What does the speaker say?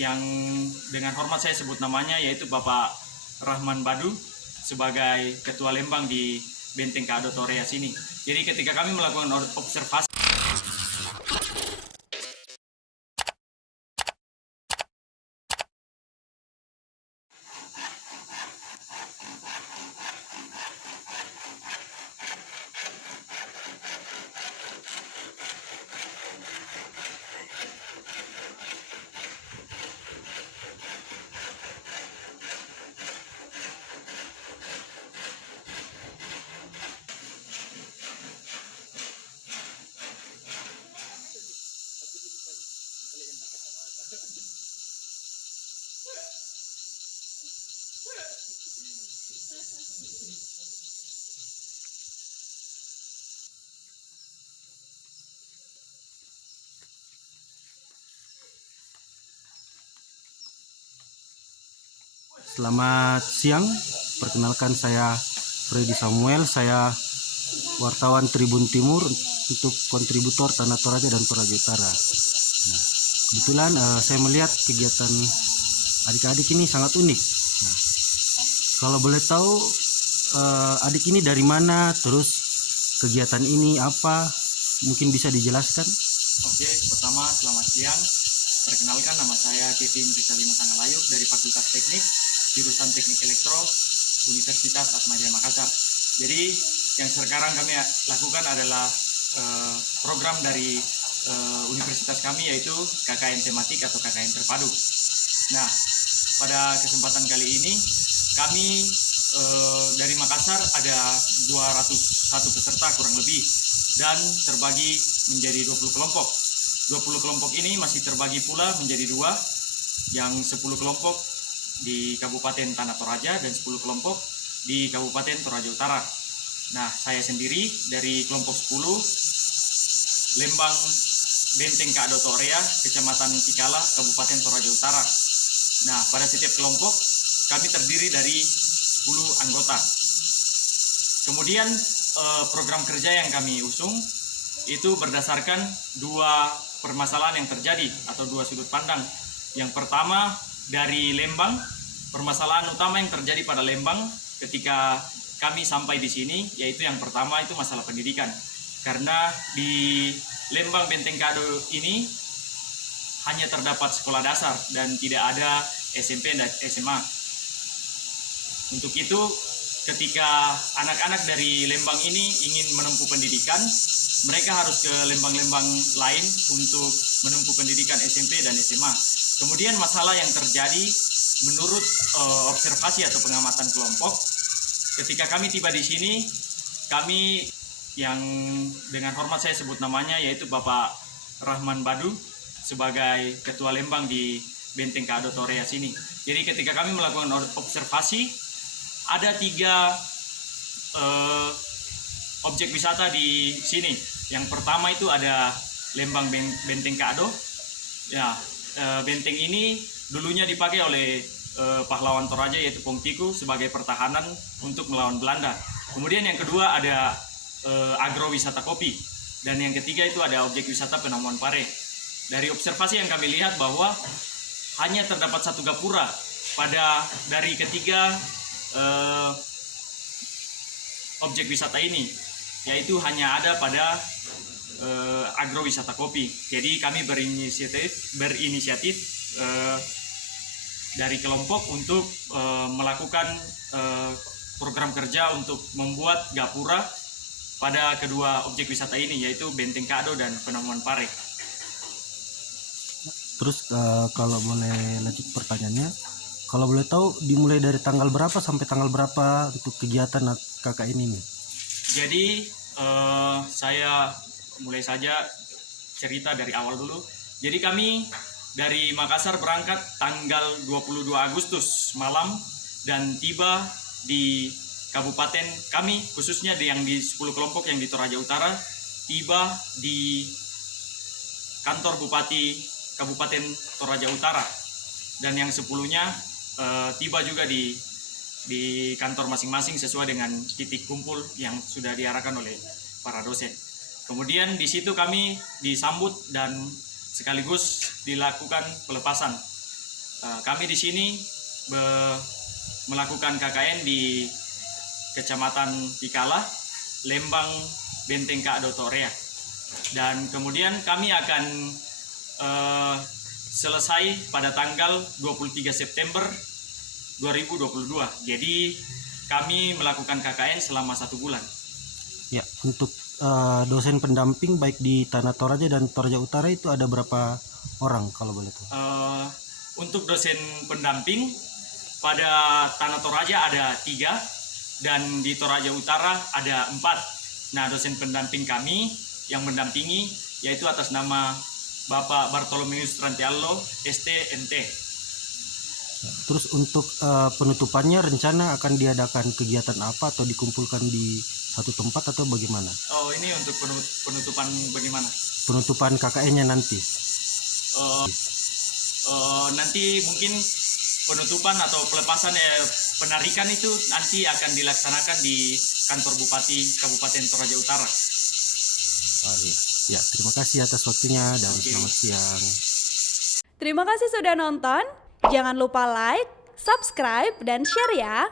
yang dengan hormat saya sebut namanya, yaitu Bapak Rahman Badu sebagai Ketua Lembang di Benteng Kado Torea sini. Jadi ketika kami melakukan observasi, Selamat siang, perkenalkan saya Freddy Samuel, saya wartawan Tribun Timur untuk kontributor Tanah Toraja dan Toraja Utara. Nah, kebetulan saya melihat kegiatan adik-adik ini sangat unik. Nah, kalau boleh tahu adik ini dari mana, terus kegiatan ini apa, mungkin bisa dijelaskan? oke, pertama selamat siang. Perkenalkan, nama saya Kevin Rizalima Sangalayuk dari Fakultas Teknik, jurusan Teknik Elektro, Universitas Atmajaya Makassar. Jadi yang sekarang kami lakukan adalah program dari universitas kami, yaitu KKN tematik atau KKN terpadu. Nah, pada kesempatan kali ini kami dari Makassar ada 201 peserta kurang lebih, dan terbagi menjadi 20 kelompok. 20 kelompok ini masih terbagi pula menjadi dua, yang 10 kelompok di Kabupaten Tanah Toraja dan 10 kelompok di Kabupaten Toraja Utara. Nah, saya sendiri dari kelompok 10 Lembang Benteng Kado Torea, Kecamatan Tikala, Kabupaten Toraja Utara. Nah, pada setiap kelompok kami terdiri dari 10 anggota. Kemudian program kerja yang kami usung itu berdasarkan dua permasalahan yang terjadi atau dua sudut pandang. Yang pertama dari Lembang, permasalahan utama yang terjadi pada Lembang ketika kami sampai di sini, yaitu yang pertama itu masalah pendidikan. Karena di Lembang Benteng Kado ini hanya terdapat sekolah dasar dan tidak ada SMP dan SMA. Untuk itu, ketika anak-anak dari Lembang ini ingin menempuh pendidikan, mereka harus ke Lembang-Lembang lain untuk menempuh pendidikan SMP dan SMA. Kemudian masalah yang terjadi menurut observasi atau pengamatan kelompok, ketika kami tiba di sini, kami yang dengan hormat saya sebut namanya, yaitu Bapak Rahman Badu sebagai Ketua Lembang di Benteng Kado Torea sini. Jadi ketika kami melakukan observasi, ada 3 objek wisata di sini. Yang pertama itu ada Lembang Benteng Kado. Ya, benteng ini dulunya dipakai oleh pahlawan Toraja, yaitu Pongtiku, sebagai pertahanan untuk melawan Belanda. Kemudian yang kedua ada agrowisata kopi, dan yang ketiga itu ada objek wisata Penamuan Pare. Dari observasi yang kami lihat bahwa hanya terdapat satu gapura dari ketiga objek wisata ini, yaitu hanya ada pada agrowisata kopi. Jadi kami berinisiatif dari kelompok untuk melakukan program kerja untuk membuat gapura pada kedua objek wisata ini, yaitu Benteng Kado dan Penamuan Pare. Terus kalau boleh lanjut pertanyaannya, kalau boleh tahu dimulai dari tanggal berapa sampai tanggal berapa untuk kegiatan KKN ini? Jadi saya mulai saja cerita dari awal dulu. Jadi kami dari Makassar berangkat tanggal 22 Agustus malam dan tiba di kabupaten kami, khususnya yang di 10 kelompok yang di Toraja Utara, tiba di kantor Bupati Kabupaten Toraja Utara, dan yang 10-nya tiba juga di kantor masing-masing sesuai dengan titik kumpul yang sudah diarahkan oleh para dosen. Kemudian di situ kami disambut dan sekaligus dilakukan pelepasan. Kami di sini melakukan KKN di Kecamatan Pikala, Lembang, Benteng Kado Torea. Dan kemudian kami akan selesai pada tanggal 23 September 2022. Jadi kami melakukan KKN selama 1 bulan. Ya, untuk dosen pendamping baik di Tanah Toraja dan Toraja Utara itu ada berapa orang kalau boleh tahu? Untuk dosen pendamping pada Tanah Toraja ada 3 dan di Toraja Utara ada 4. Nah, dosen pendamping kami yang mendampingi yaitu atas nama Bapak Bartolomeus Trantiallo, ST.MT. Terus untuk penutupannya rencana akan diadakan kegiatan apa atau dikumpulkan di satu tempat atau bagaimana? Oh, ini untuk penutupan bagaimana? Penutupan KKN-nya nanti. Nanti mungkin penutupan atau pelepasan penarikan itu nanti akan dilaksanakan di kantor Bupati Kabupaten Toraja Utara. Oh, iya. Ya, terima kasih atas waktunya dan selamat siang. Terima kasih sudah nonton. Jangan lupa like, subscribe, dan share ya.